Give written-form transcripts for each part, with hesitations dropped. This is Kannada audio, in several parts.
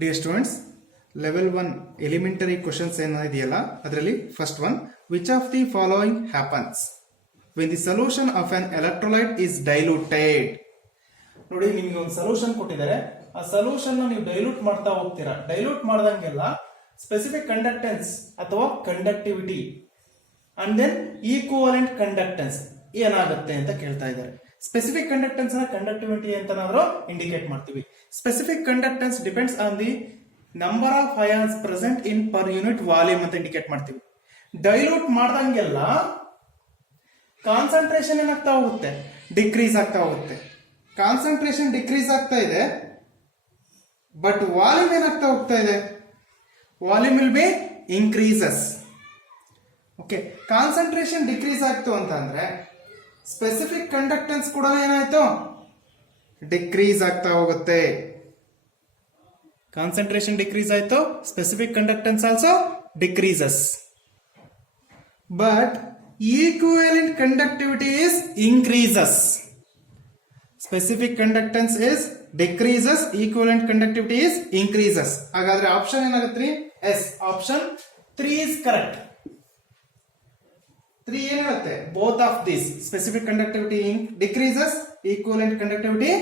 Dear students, level 1 elementary questions ಏನಿದೆಯಲ್ಲ ಅದರಲ್ಲಿ first one, which of the following happens when the solution of an electrolyte is diluted? ನೋಡಿ ನಿಮಗೆ ಒಂದು ಸೊಲ್ಯೂಷನ್ ಕೊಟ್ಟಿದ್ದಾರೆ, ಆ ಸೊಲ್ಯೂಷನ್ ನೀವು ಡೈಲ್ಯೂಟ್ ಮಾಡ್ತಾ ಹೋಗ್ತೀರಾ. ಡೈಲ್ಯೂಟ್ ಮಾಡ್ದಂಗೆಲ್ಲ ಸ್ಪೆಸಿಫಿಕ್ ಕಂಡಕ್ಟೆನ್ಸ್ ಅಥವಾ conductivity and then equivalent conductance ಏನಾಗುತ್ತೆ ಅಂತ ಕೇಳ್ತಾ ಇದ್ದಾರೆ. ಸ್ಪೆಸಿಫಿಕ್ ಕಂಡಕ್ಟೆನ್ಸ್ ನ ಕಂಡಕ್ಟಿವಿಟಿ ಅಂತ ನಾವು ಇಂಡಿಕೇಟ್ ಮಾಡ್ತೀವಿ. Specific conductance depends on the number of ions present in per unit volume ಅಂತ ಇಂಡಿಕೇಟ್ ಮಾಡ್ತೀವಿ. ಡೈಲ್ಯೂಟ್ ಮಾಡ್ದಂಗೆಲ್ಲ ಕಾನ್ಸಂಟ್ರೇಷನ್ ಏನಾಗ್ತಾ ಹೋಗುತ್ತೆ, ಡಿಕ್ರೀಸ್ ಆಗ್ತಾ ಹೋಗುತ್ತೆ. ಕಾನ್ಸಂಟ್ರೇಷನ್ ಡಿಕ್ರೀಸ್ ಆಗ್ತಾ ಇದೆ, ಬಟ್ ವಾಲ್ಯೂಮ್ ಏನಾಗ್ತಾ ಹೋಗ್ತಾ ಇದೆ, volume will be increases. Okay, concentration decrease ಆಗ್ತು ಅಂತ ಅಂದ್ರೆ ಸ್ಪೆಸಿಫಿಕ್ ಕಂಡಕ್ಟೆನ್ಸ್ ಕೂಡ ಏನಾಯ್ತು, ಡಿಕ್ರೀಸ್ ಆಗ್ತಾ ಹೋಗುತ್ತೆ. ಕಾನ್ಸಂಟ್ರೇಷನ್ ಡಿಕ್ರೀಸ್ ಆಯ್ತು, specific conductance also decreases. But equivalent conductivity is increases. Specific conductance is decreases, equivalent conductivity is increases. ಹಾಗಾದ್ರೆ ಆಪ್ಷನ್ ಏನಾಗುತ್ತೆ? Yes, option 3 is correct. 3 ಏನಾಗುತ್ತೆ? Both of this, specific conductivity decreases, equivalent conductivity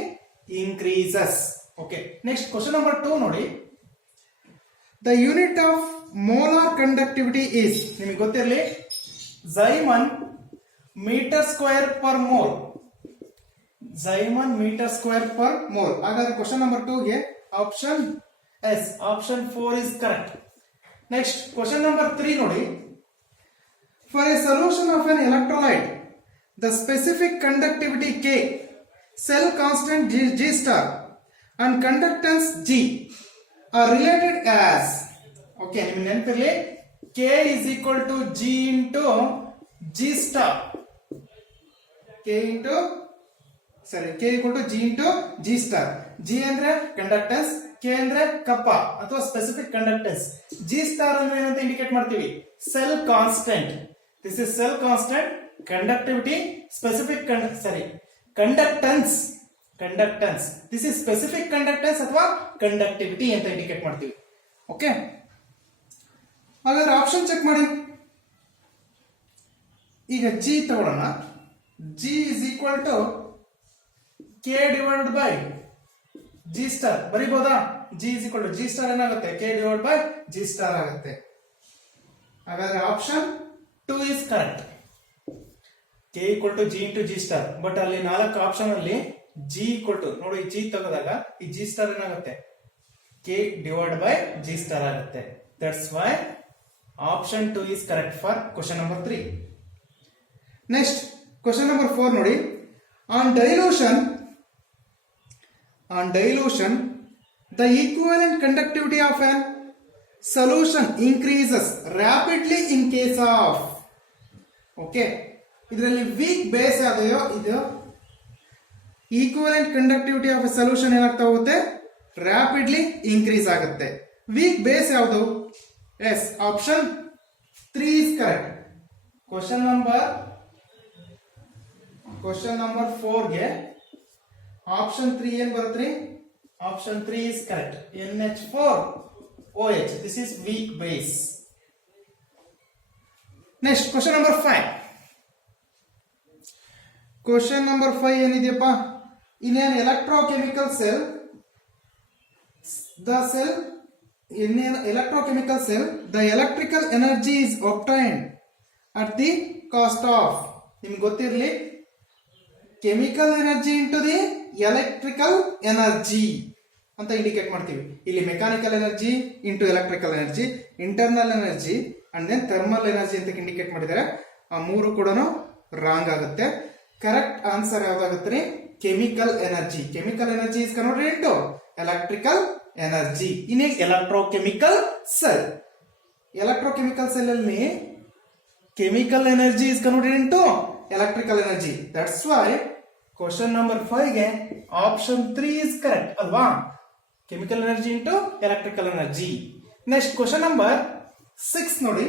increases. Okay, next question number 2 ನೋಡಿ. The unit of molar conductivity is, ನಿಮಗೆ ಗೊತ್ತಿರಲಿ, siemens meter square per mole. Siemens meter square per mole. ಹಾಗಾದ್ರೆ ಕ್ವಶನ್ ನಂಬರ್ 2 ಗೆ option yes, option 4 is correct. Next question number 3 ನೋಡಿ. For a solution of an electrolyte, the specific conductivity K, cell constant G star and conductance G are related as, okay, ನಿಮಗೆ ನೆನಪಿರಲಿ, K is equal to G into G star. K equal to G into G star. G ಅಂದ್ರೆ ಕಂಡಕ್ಟೆನ್ಸ್, K ಅಂದ್ರೆ ಕಪ್ಪ ಅಥವಾ ಸ್ಪೆಸಿಫಿಕ್ ಕಂಡಕ್ಟೆನ್ಸ್. G star ಅಂದ್ರೆ ಏನಂತ ಇಂಡಿಕೇಟ್ ಮಾಡ್ತೀವಿ? Cell constant. This is cell constant, conductivity, specific conductance. This is specific conductance ಅಥವಾ conductivity ಅಂತ ಇಂಡಿಕೇಟ್ ಮಾಡ್ತೀವಿ. ಓಕೆ, ಹಾಗಾದ್ರೆ ಆಪ್ಷನ್ ಚೆಕ್ ಮಾಡಿ. ಈಗ G ತಗೊಳ್ಳೋಣ. G is equal to K divided by G star. ಬರೀಬಹುದಾ? G is equal to G star ಏನಾಗುತ್ತೆ? K divided by G star ಆಗುತ್ತೆ. ಹಾಗಾದ್ರೆ option 2 is correct. K equal to G into G star. But ಅಲ್ಲಿ 4 ಆಪ್ಷನ್ ಅಲ್ಲಿ G equal to, ನೋಡಿ G ತಗೋದಾಗ ಈ G star ಏನಾಗುತ್ತೆ? K divided by G star ಆಗುತ್ತೆ. That's why option 2 is correct for question number 3. Next question number 4 ನೋಡಿ. On dilution the equivalent conductivity of an solution increases rapidly in case of, okay, ಇದರಲ್ಲಿ ವೀಕ್ ಬೇಸ್ ಆದೆಯೋ ಇದು equivalent conductivity of a solution ಏನಾಗ್ತಾ ಹೋಗುತ್ತೆ? ರ್ಯಾಪಿಡ್ಲಿ ಇನ್ಕ್ರೀಸ್ ಆಗುತ್ತೆ. ವೀಕ್ ಬೇಸ್ ಯಾವುದು? Yes, option 3 is correct. Question number 4 ಗೆ ಆಪ್ಷನ್ 3 ಏನ್ ಬರುತ್ತೆ? Option 3 is correct. NH4OH. This is weak base. Next question number 5. Question number 5 ಏನಿದೆಯಪ್ಪ? In an electrochemical cell, the electrical energy is obtained at the cost of, ನಿಮ್ಗೆ ಗೊತ್ತಿರಲಿ, chemical energy into the electrical energy ಅಂತ ಇಂಡಿಕೇಟ್ ಮಾಡ್ತೀವಿ. ಇಲ್ಲಿ mechanical energy into electrical energy, internal energy and then thermal energy ಅಂತ ಇಂಡಿಕೇಟ್ ಮಾಡಿದ್ದಾರೆ. ಆ 3 ಕೂಡ ರಾಂಗ್ ಆಗುತ್ತೆ. ಕರೆಕ್ಟ್ ಆನ್ಸರ್ ಯಾವ್ದಾಗುತ್ತೆ? Chemical energy. Chemical energy is converted into electrical energy in a electrochemical cell. Electrochemical cell ಅಲ್ಲಿ chemical energy is converted into electrical energy. That's why question number 5 ಗೆ ಆಪ್ಷನ್ 3 ಇಸ್ ಕರೆಕ್ಟ್ ಅಲ್ವಾ? Chemical energy into electrical energy. Next question number 6 ನೋಡಿ.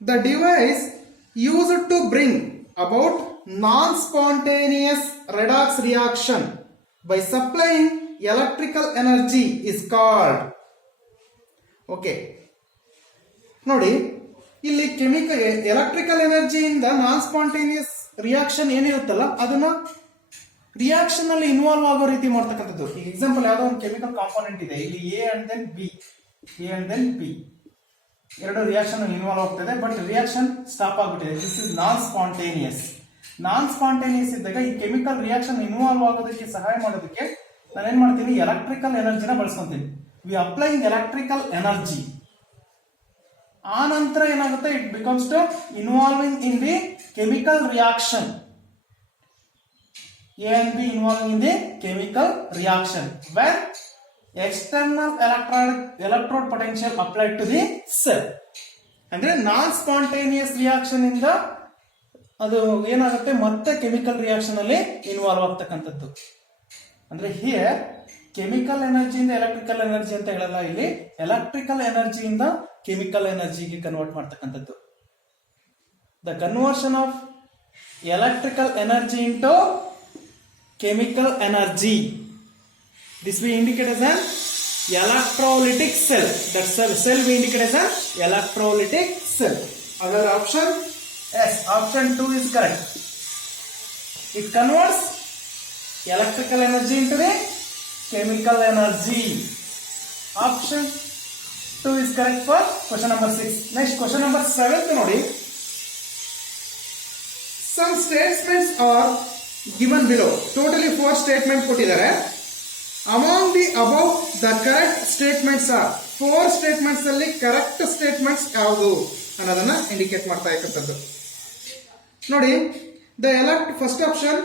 The device used to bring about non-spontaneous redox reaction by supplying electrical energy is called. Okay ನೋಡಿ, ಇಲ್ಲಿ ಕೆಮಿಕಲ್ ಎಲೆಕ್ಟ್ರಿಕಲ್ ಎನರ್ಜಿಯಿಂದ ನಾನ್ ಸ್ಪಾಂಟೇನಿಯಸ್ ರಿಯಾಕ್ಷನ್ ಏನಿರುತ್ತಲ್ಲ ಅದನ್ನ ರಿಯಾಕ್ಷನ್ ಅಲ್ಲಿ ಇನ್ವಾಲ್ವ್ ಆಗೋ ರೀತಿ ಮಾಡ್ತಕ್ಕಂಥದ್ದು. ಈಗ ಎಕ್ಸಾಂಪಲ್ ಯಾವುದೋ ಒಂದು ಕೆಮಿಕಲ್ ಕಾಂಪೋನೆಂಟ್ ಇದೆ, ಇಲ್ಲಿ A and then B, A and then B ಎರಡು ರಿಯಾಕ್ಷನ್ ಇನ್ವಾಲ್ವ್ ಆಗ್ತದೆ, ಬಟ್ ರಿಯಾಕ್ಷನ್ ಸ್ಟಾಪ್ ಆಗ್ಬಿಟ್ಟಿದೆ. This is non spontaneous. Non spontaneous ಇದ್ದಾಗ ಈ ಕೆಮಿಕಲ್ ರಿಯಾಕ್ಷನ್ ಇನ್ವಾಲ್ವ್ ಆಗೋದಕ್ಕೆ ಸಹಾಯ ಮಾಡೋದಕ್ಕೆ ನಾನೇನ್ ಮಾಡ್ತೀನಿ, ಎಲೆಕ್ಟ್ರಿಕಲ್ ಎನರ್ಜಿನ ಬಳಸ್ಕೊಂತೀನಿ. We applying electrical energy. ಆ ನಂತರ ಏನಾಗುತ್ತೆ, it becomes to involving in the chemical reaction. A and B involving in the chemical reaction when external electrode potential applied to the cell. ಅಂದ್ರೆ ನಾನ್ ಸ್ಪಾಂಟೇನಿಯಸ್ ರಿಯಾಕ್ಷನ್ ಇಂದ ಅದು ಏನಾಗುತ್ತೆ, ಮತ್ತೆ ಕೆಮಿಕಲ್ ರಿಯಾಕ್ಷನ್ ಅಲ್ಲಿ ಇನ್ವಾಲ್ವ್ ಆಗ್ತಕ್ಕಂಥದ್ದು. ಅಂದ್ರೆ ಹಿಯರ್ ಕೆಮಿಕಲ್ ಎನರ್ಜಿಯಿಂದ ಎಲೆಕ್ಟ್ರಿಕಲ್ ಎನರ್ಜಿ ಅಂತ ಹೇಳಲ್ಲ, ಇಲ್ಲಿ ಎಲೆಕ್ಟ್ರಿಕಲ್ ಎನರ್ಜಿಯಿಂದ ಕೆಮಿಕಲ್ ಎನರ್ಜಿಗೆ ಕನ್ವರ್ಟ್ ಮಾಡ್ತಕ್ಕಂಥದ್ದು. The conversion of electrical energy into chemical energy, this we indicate as an electrolytic cell. That cell we indicate as an electrolytic cell. Other option yes, option 2 is correct. It converts electrical energy into the chemical energy. Option 2 is correct for question number 6. Next question number 7 nodi. Some statements are given below. Totally 4 statements ಕೊಟ್ಟಿದ್ದಾರೆ. Among the above the correct statements are, 4 statements ಅಲ್ಲಿ ಕರೆಕ್ಟ್ ಸ್ಟೇಟ್ಮೆಂಟ್ಸ್ ಯಾವುದು ಅನ್ನೋದನ್ನ ಇಂಡಿಕೇಟ್ ಮಾಡ್ತಾ ಇರ್ತಕ್ಕಂಥದ್ದು ನೋಡಿ. First option,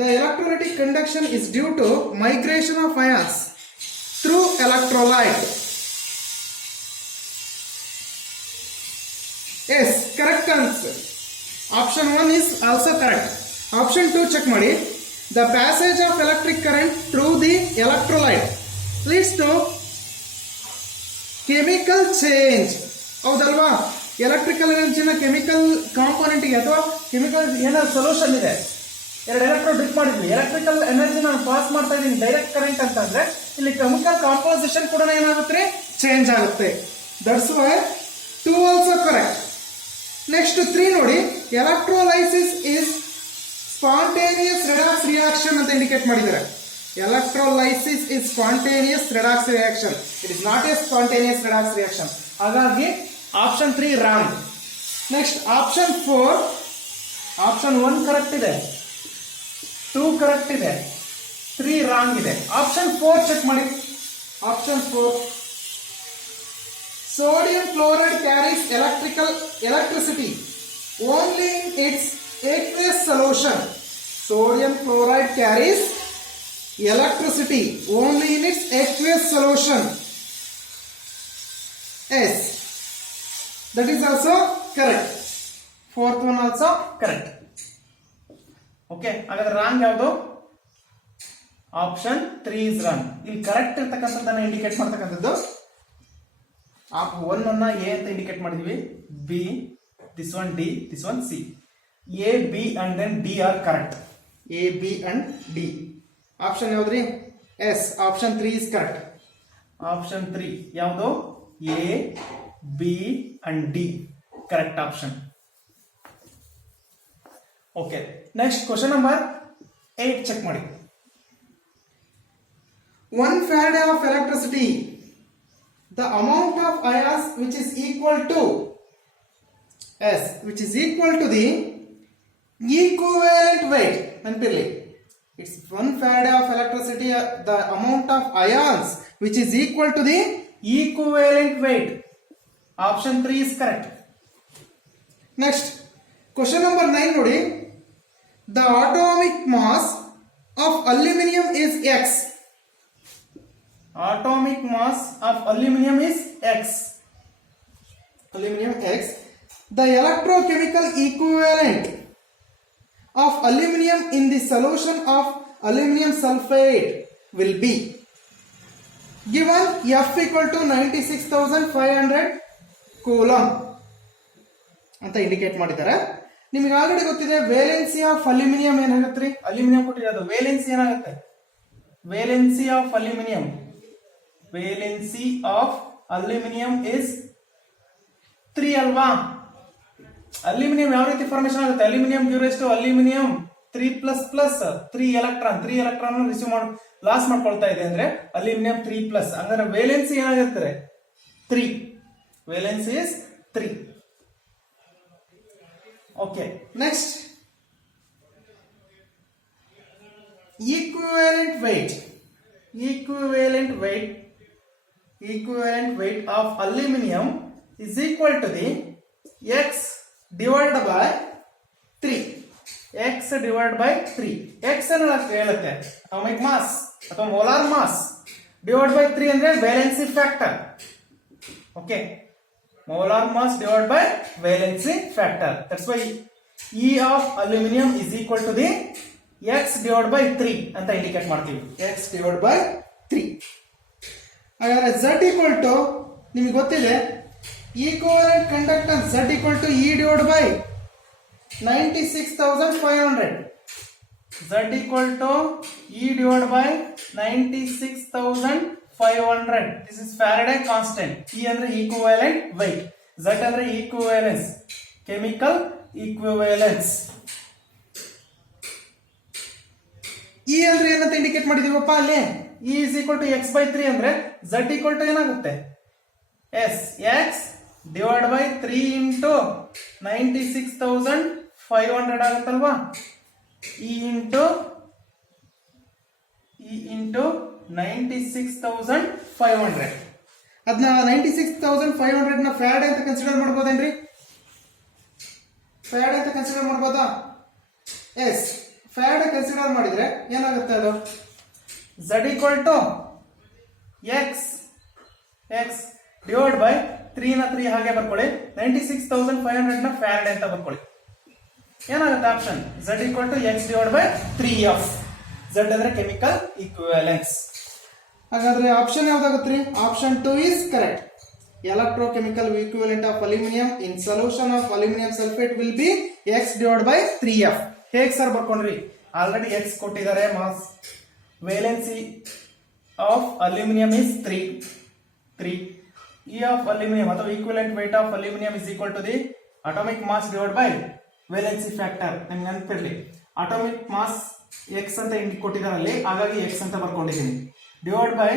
the electrolytic conduction is due to migration of ions through electrolyte. Yes, correct answer. Option 1 is also correct. Option 2 check ಮಾಡಿ. The passage of electric current through the electrolyte leads to chemical change. ಹೌದಲ್ವಾ? ಎಲೆಕ್ಟ್ರಿಕಲ್ ಎನರ್ಜಿನ ಕೆಮಿಕಲ್ ಕಾಂಪೋನೆಂಟ್ ಗೆ ಅಥವಾ ಕೆಮಿಕಲ್ ಏನಾದ್ರು ಸೊಲ್ಯೂಷನ್ ಇದೆ, ಎರಡು ಎಲೆಕ್ಟ್ರೋಡ್ ಡಿಪ್ ಮಾಡಿದ್ವಿ, ಎಲೆಕ್ಟ್ರಿಕಲ್ ಎನರ್ಜಿ ನಾನು ಪಾಸ್ ಮಾಡ್ತಾ ಇದ್ದೀನಿ ಡೈರೆಕ್ಟ್ ಕರೆಂಟ್ ಅಂತ ಅಂದ್ರೆ ಇಲ್ಲಿ ಕೆಮಿಕಲ್ ಕಾಂಪೋಸಿಷನ್ ಕೂಡ ಏನಾಗುತ್ತೆ, ಚೇಂಜ್ ಆಗುತ್ತೆ. That's why 2 also correct. Next 3 ನೋಡಿ, electrolysis is spontaneous redox reaction ಅಂತ ಇಂಡಿಕೇಟ್ ಮಾಡಿದ್ದಾರೆ. Electrolysis is spontaneous redox reaction, it is not a spontaneous redox reaction. ಹಾಗಾಗಿ option 3 wrong. Next option 4, option 1 correct ಇದೆ, 2 ಕರೆಕ್ಟ್ ಇದೆ, 3 ರಾಂಗ್ ಇದೆ. ಆಪ್ಷನ್ 4 ಚೆಕ್ ಮಾಡಿ. Option 4, sodium chloride carries electricity only in its aqueous solution. Sodium chloride carries electricity only in its aqueous solution. Yes, that is also correct. Fourth one also correct. Okay, ಹಾಗಾದ್ರೆ ರಾಂಗ್ ಯಾವುದು? Option 3 is wrong. ಇಲ್ಲಿ ಕರೆಕ್ಟ್ ಇರ್ತಕ್ಕಂಥದ್ದನ್ನ ಇಂಡಿಕೇಟ್ ಮಾಡ್ತಕ್ಕಂಥದ್ದು 1 ಅನ್ನ ಎ ಅಂತ ಇಂಡಿಕೇಟ್ ಮಾಡಿದ್ವಿ, B, this one D, this one C. A, B and then D are correct. A, B and D. Option ಯಾವ್ದ್ರಿ? S. Option 3 is correct. Option 3 ಯಾವುದು? A, B and D. Correct option. Okay. Next question number 8 check ಮಾಡಿ. 1 Faraday of electricity, the amount of ions which is equal to S, which is equal to the equivalent weight. Neanpirli, it's 1 Faraday of electricity, the amount of ions which is equal to the equivalent weight. Option 3 is correct. Next question number 9 nodi. The atomic mass of aluminum is X. Atomic mass of aluminum is X. Aluminum X. The electrochemical equivalent of aluminum in the solution of aluminum sulfate will be given F equal to 96,500 coulomb ಅಂತ ಇಂಡಿಕೇಟ್ ಮಾಡಿದ್ದಾರೆ. ನಿಮಗೆ ಆಲ್ರೆಡಿ ಗೊತ್ತಿದೆ ವೇಲೆನ್ಸಿ ಆಫ್ ಅಲ್ಯೂಮಿನಿಯಂ ಏನಾಗುತ್ತೆ ರೀ, ಅಲ್ಯೂಮಿನಿಯಂ ಕೊಟ್ಟಿರೋದು ವೇಲೆನ್ಸಿ ಏನಾಗುತ್ತೆ, valency of aluminium, valency of aluminium is 3 ಅಲ್ವಾ. ಅಲ್ಯೂಮಿನಿಯಂ ಯಾವ ರೀತಿ ಫಾರ್ಮೇಶನ್ ಆಗುತ್ತೆ, ಅಲ್ಯೂಮಿನಿಯಂ ಡ್ಯೂರೆಸ್ಟ್ ಅಲ್ಯೂಮಿನಿಯಂ 3++, 3 ಎಲೆಕ್ಟ್ರಾನ್ ರಿಸೀವ್ ಮಾಡಿ ಲಾಸ್ ಮಾಡ್ಕೊಳ್ತಾ ಇದೆ ಅಂದ್ರೆ ಅಲ್ಯೂಮಿನಿಯಂ 3+, ಅಂದ್ರೆ ವೇಲೆನ್ಸಿ ಏನಾಗಿರ್ತಾರೆ 3, valency is 3. Okay, next equivalent weight of aluminum is equal to the x divided by 3. x divided by 3. x ಅನ್ನು ಹೇಳುತ್ತೆ ಅಟಾಮಿಕ್ ಮಾಸ್ ಅಥವಾ ಮೋಲಾರ್ ಮಾಸ್, ಡಿವೈಡ್ ಬೈ 3 ಅಂದ್ರೆ valency factor. Okay, molar mass divide by valency factor. That's why E of aluminum is equal to the x divided by 3 ಅಂತ ಇಂಡಿಕೇಟ್ ಮಾಡ್ತೀವಿ, x divided by 3. ಹಾಗಾದ್ರೆ z equal to ನಿಮಗೆ ಗೊತ್ತಿದೆ equivalent conductance z equal to E divided by 96,500. Z equal to E divided by 96,500. This is Faraday constant. E ಅಂದ್ರೆ equivalent weight, Z ಅಂದ್ರೆ equivalence, chemical equivalence. E ಅಂದ್ರೆ ಏನಂತ ಇಂಡಿಕೇಟ್ ಮಾಡಿದೀವಪ್ಪ ಅಲ್ಲಿ, E is equal to x by 3 ಅಂದ್ರೆ Z equal to ಏನಾಗುತ್ತೆ S, x divided by 3 into 96,500 ಆಗುತ್ತಲ್ವಾ, E into 96,500. ಅದನ್ನ 96,500 ನ ಫ್ಯಾರಡೆ ಅಂತ ಕನ್ಸಿಡರ್ ಮಾಡ್ಬೋದೇನ್ರಿ, ಫ್ಯಾರಡೆ ಅಂತ ಕನ್ಸಿಡರ್ ಮಾಡ್ಬೋದಾ, ಎಸ್ ಫ್ಯಾರಡೆ ಕನ್ಸಿಡರ್ ಮಾಡಿದ್ರೆ ಏನಾಗುತ್ತೆ ಅದು Z equal to x divide by 3 ನ 3 ಹಾಗೆ ಬರ್ಕೊಳ್ಳಿ, 96,500 ನ ಫ್ಯಾರಡೆ ಅಂತ ಬರ್ಕೊಳ್ಳಿ. ಏನಾಗುತ್ತೆ option Z equal to x divided by 3f. Z ಅಂದ್ರೆ ಕೆಮಿಕಲ್ ಈಕ್ವಿವೆಲೆನ್ಸ್. ಹಾಗಾದ್ರೆ ಆಪ್ಷನ್ ಯಾವ್ದಾಗುತ್ತೆ ರೀ, option 2 is correct. Electrochemical equivalent of aluminum in solution of aluminum sulfate will be x divided by 3f. ಹೇಗೆ ಸರ್ ಬರ್ಕೊಂಡ್ರಿ, ಆಲ್ರೆಡಿ x ಕೊಟ್ಟಿದ್ದಾರೆ mass, valency of aluminium is 3. E of aluminum ಅಥವಾ equivalent weight of aluminum is equal to the atomic mass divided by valency factor. ನಿಮ್ಗೆ ನೆನಪಿರಲಿ ಅಟಾಮಿಕ್ ಮಾಸ್ x ಅಂತ ಕೊಟ್ಟಿದ್ದಾರಲ್ಲಿ, ಹಾಗಾಗಿ x ಅಂತ ಬರ್ಕೊಂಡಿದ್ದೀನಿ, divide by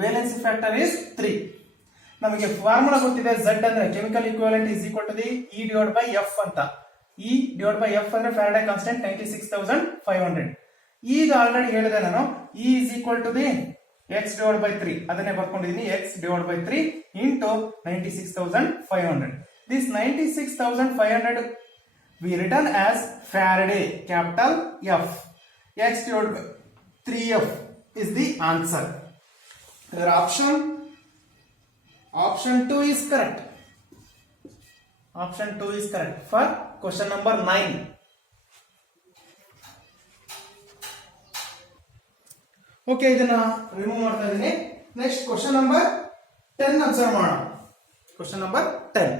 valency factor is 3. ನಮಗೆ ಫಾರ್ಮುಲಾ ಗೊತ್ತಿದೆ, Z ಅಂದ್ರೆ chemical equivalent is equal to the E divide by F ಅಂತ. E ಡಿವೈಡ್ ಬೈ F ಅಂದ್ರೆ ಫ್ಯಾರಡೆ ಕಾನ್ಸ್ಟೆಂಟ್ 96,500. ಈಗ ಆಲ್ರೆಡಿ ಹೇಳಿದೆ ನಾನು, E is equal to the x divided by 3, ಅದನ್ನೇ ಬರ್ಕೊಂಡಿದ್ದೀನಿ, x divided by 3 into 96,500. This 96,500 we written as Faraday, capital F. X divided by 3f is the answer. Your option 2 is correct. Option 2 is correct for question number 9. Okay, ಇದನ್ನ ರಿಮೂವ್ ಮಾಡ್ತಾ ಇದ್ದೀನಿ. ನೆಕ್ಸ್ಟ್ ಕ್ವಶನ್ ನಂಬರ್ 10 ಅಬ್ಸರ್ವ್ ಮಾಡೋಣ. Question number 10.